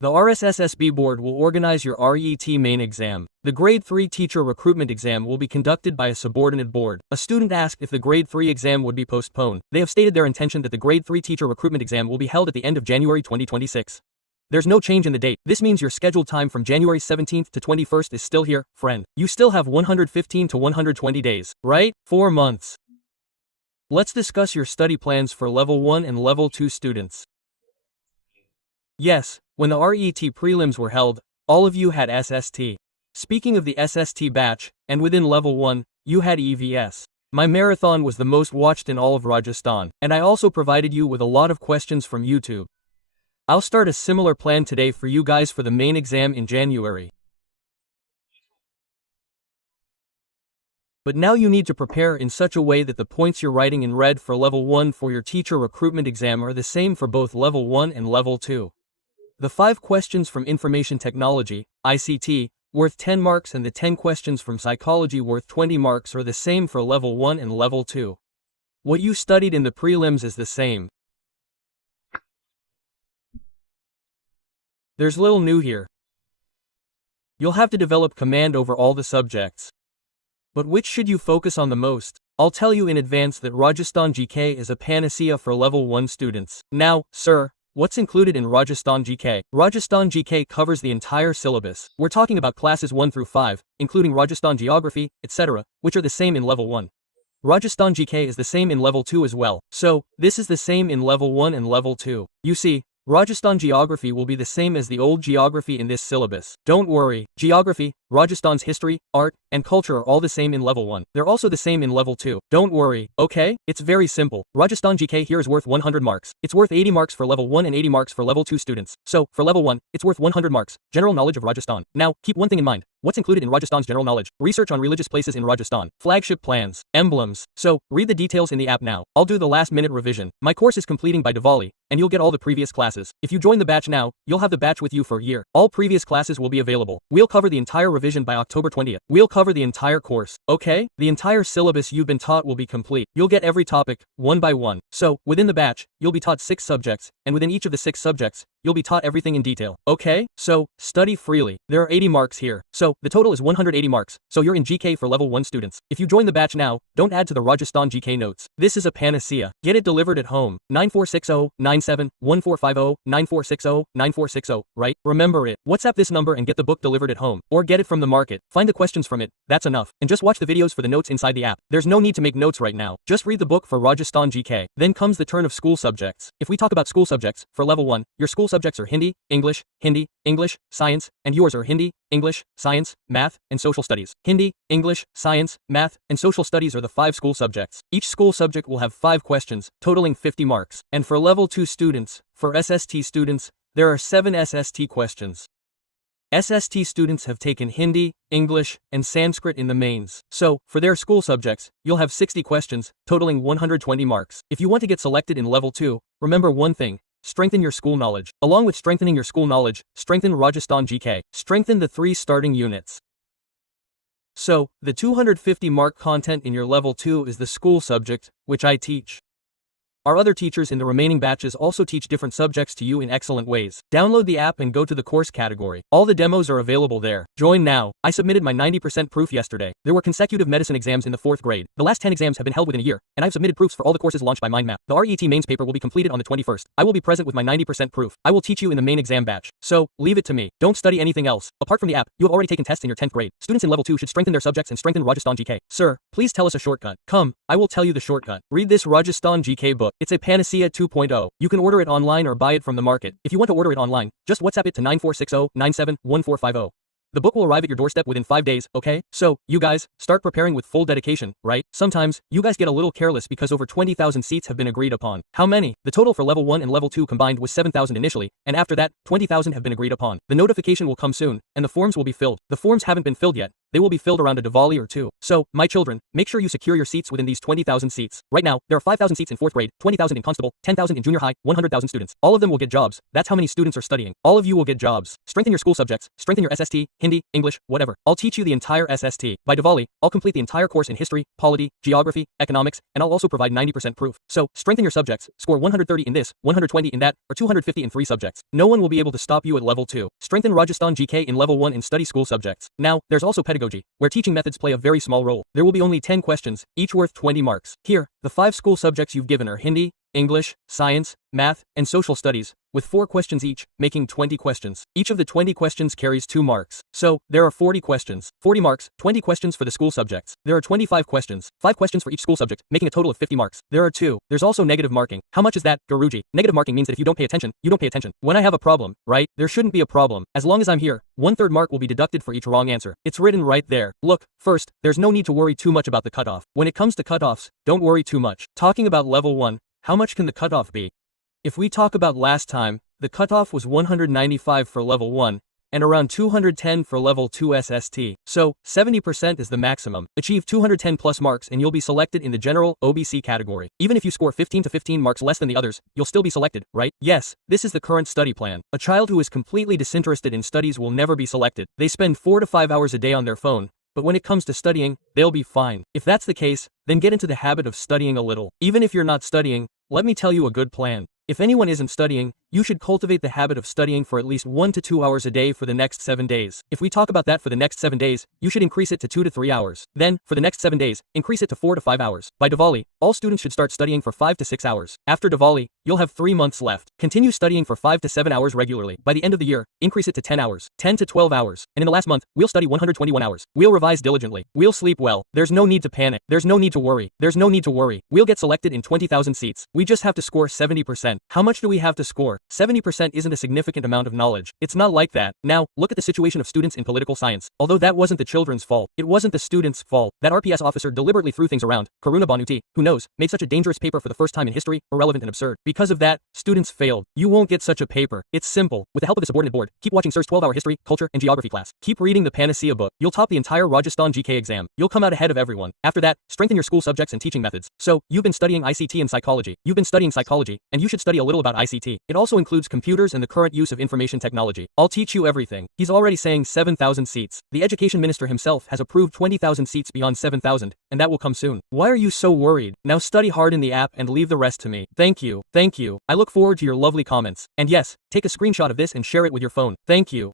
The RSSB board will organize your RET main exam. The Grade 3 teacher recruitment exam will be conducted by a subordinate board. A student asked if the Grade 3 exam would be postponed. They have stated their intention that the Grade 3 teacher recruitment exam will be held at the end of January 2026. There's no change in the date. This means your scheduled time from January 17th to 21st is still here, friend. You still have 115 to 120 days, right? 4 months. Let's discuss your study plans for Level 1 and Level 2 students. Yes, when the RET prelims were held, all of you had SST. Speaking of the SST batch, and within Level 1, you had EVS. My marathon was the most watched in all of Rajasthan, and I also provided you with a lot of questions from YouTube. I'll start a similar plan today for you guys for the main exam in January. But now you need to prepare in such a way that the points you're writing in red for Level 1 for your teacher recruitment exam are the same for both Level 1 and Level 2. The 5 questions from Information Technology, ICT, worth 10 marks and the 10 questions from Psychology worth 20 marks are the same for Level 1 and Level 2. What you studied in the prelims is the same. There's little new here. You'll have to develop command over all the subjects. But which should you focus on the most? I'll tell you in advance that Rajasthan GK is a panacea for Level 1 students. Now, sir, what's included in Rajasthan GK? Rajasthan GK covers the entire syllabus. We're talking about classes 1 through 5, including Rajasthan Geography, etc., which are the same in Level 1. Rajasthan GK is the same in Level 2 as well. So, this is the same in Level 1 and Level 2. You see, Rajasthan Geography will be the same as the old geography in this syllabus. Don't worry, geography, Rajasthan's history, art, and culture are all the same in Level 1. They're also the same in Level 2. Don't worry, okay? It's very simple. Rajasthan GK here is worth 100 marks. It's worth 80 marks for Level 1 and 80 marks for Level 2 students. So, for Level 1, it's worth 100 marks. General knowledge of Rajasthan. Now, keep one thing in mind. What's included in Rajasthan's general knowledge? Research on religious places in Rajasthan, flagship plans, emblems. So, read the details in the app now. I'll do the last-minute revision. My course is completing by Diwali, and you'll get all the previous classes. If you join the batch now, you'll have the batch with you for a year. All previous classes will be available. We'll cover the entire revision by October 20th. We'll cover the entire course, okay? The entire syllabus you've been taught will be complete. You'll get every topic, one by one. So, within the batch, you'll be taught 6 subjects, and within each of the 6 subjects, you'll be taught everything in detail, okay? So, study freely. There are 80 marks here. So, the total is 180 marks. So you're in GK for Level 1 students. If you join the batch now, don't add to the Rajasthan GK notes. This is a panacea. Get it delivered at home. 9460-97-1450-9460-9460, right? Remember it. WhatsApp this number and get the book delivered at home. Or get it from the market. Find the questions from it. That's enough. And just watch the videos for the notes inside the app. There's no need to make notes right now. Just read the book for Rajasthan GK. Then comes the turn of school subjects. If we talk about school subjects, for Level 1, your school subjects are Hindi, English, Science, and yours are Hindi, English, Science, Math, and Social Studies. Hindi, English, Science, Math, and Social Studies are the 5 school subjects. Each school subject will have 5 questions, totaling 50 marks. And for Level 2 students, for SST students, there are 7 SST questions. SST students have taken Hindi, English, and Sanskrit in the mains. So, for their school subjects, you'll have 60 questions, totaling 120 marks. If you want to get selected in Level 2, remember one thing. Strengthen your school knowledge. Along with strengthening your school knowledge, strengthen Rajasthan GK. Strengthen the 3 starting units. So, the 250 mark content in your Level 2 is the school subject, which I teach. Our other teachers in the remaining batches also teach different subjects to you in excellent ways. Download the app and go to the course category. All the demos are available there. Join now. I submitted my 90% proof yesterday. There were consecutive medicine exams in the 4th grade. The last 10 exams have been held within a year, and I've submitted proofs for all the courses launched by MindMap. The RET mains paper will be completed on the 21st. I will be present with my 90% proof. I will teach you in the main exam batch. So, leave it to me. Don't study anything else. Apart from the app, you have already taken tests in your 10th grade. Students in Level 2 should strengthen their subjects and strengthen Rajasthan GK. Sir, please tell us a shortcut. Come, I will tell you the shortcut. Read this Rajasthan GK book. It's a panacea 2.0. You can order it online or buy it from the market. If you want to order it online, just WhatsApp it to 9460-97-1450. The book will arrive at your doorstep within 5 days, okay? So, you guys, start preparing with full dedication, right? Sometimes, you guys get a little careless because over 20,000 seats have been agreed upon. How many? The total for Level 1 and Level 2 combined was 7,000 initially, and after that, 20,000 have been agreed upon. The notification will come soon, and the forms will be filled. The forms haven't been filled yet, they will be filled around a Diwali or two. So, my children, make sure you secure your seats within these 20,000 seats. Right now, there are 5,000 seats in 4th grade, 20,000 in constable, 10,000 in junior high, 100,000 students. All of them will get jobs. That's how many students are studying. All of you will get jobs. Strengthen your school subjects, strengthen your SST, Hindi, English, whatever. I'll teach you the entire SST. By Diwali, I'll complete the entire course in history, polity, geography, economics, and I'll also provide 90% proof. So, strengthen your subjects, score 130 in this, 120 in that, or 250 in 3 subjects. No one will be able to stop you at level 2. Strengthen Rajasthan GK in level 1 and study school subjects. Now, there's also pedagogy, where teaching methods play a very small role. There will be only 10 questions, each worth 20 marks. Here, the 5 school subjects you've given are Hindi, English, Science, Math, and Social Studies, with 4 questions each, making 20 questions. Each of the 20 questions carries 2 marks. So, there are 40 questions. 40 marks, 20 questions for the school subjects. There are 25 questions. 5 questions for each school subject, making a total of 50 marks. There are 2. There's also negative marking. How much is that, Guruji? Negative marking means that if you don't pay attention, you don't pay attention. When I have a problem, right? There shouldn't be a problem. As long as I'm here, 1/3 mark will be deducted for each wrong answer. It's written right there. Look, first, there's no need to worry too much about the cutoff. When it comes to cutoffs, don't worry too much. Talking about level 1, how much can the cutoff be? If we talk about last time, the cutoff was 195 for level 1, and around 210 for level 2 SST. So, 70% is the maximum. Achieve 210 plus marks and you'll be selected in the general OBC category. Even if you score 15 to 15 marks less than the others, you'll still be selected, right? Yes, this is the current study plan. A child who is completely disinterested in studies will never be selected. They spend 4 to 5 hours a day on their phone, but when it comes to studying, they'll be fine. If that's the case, then get into the habit of studying a little. Even if you're not studying, let me tell you a good plan. If anyone isn't studying, you should cultivate the habit of studying for at least 1 to 2 hours a day for the next 7 days. If we talk about that for the next 7 days, you should increase it to 2 to 3 hours. Then, for the next 7 days, increase it to 4 to 5 hours. By Diwali, all students should start studying for 5 to 6 hours. After Diwali, you'll have 3 months left. Continue studying for 5 to 7 hours regularly. By the end of the year, increase it to 10 hours, 10 to 12 hours. And in the last month, we'll study 121 hours. We'll revise diligently. We'll sleep well. There's no need to panic. There's no need to worry. There's no need to worry. We'll get selected in 20,000 seats. We just have to score 70%. How much do we have to score? 70% isn't a significant amount of knowledge. It's not like that. Now, look at the situation of students in political science. Although that wasn't the children's fault, it wasn't the students' fault. That RPS officer deliberately threw things around. Karuna Banuti, who knows, made such a dangerous paper for the first time in history, irrelevant and absurd. Because of that, students failed. You won't get such a paper. It's simple. With the help of the subordinate board, keep watching Sir's 12-hour history, culture, and geography class. Keep reading the Panacea book. You'll top the entire Rajasthan GK exam. You'll come out ahead of everyone. After that, strengthen your school subjects and teaching methods. So, you've been studying ICT and psychology. You've been studying psychology, and you should study a little about ICT. It also includes computers and the current use of information technology. I'll teach you everything. He's already saying 7,000 seats. The education minister himself has approved 20,000 seats beyond 7,000, and that will come soon. Why are you so worried? Now study hard in the app and leave the rest to me. Thank you. Thank you. I look forward to your lovely comments. And yes, take a screenshot of this and share it with your phone. Thank you.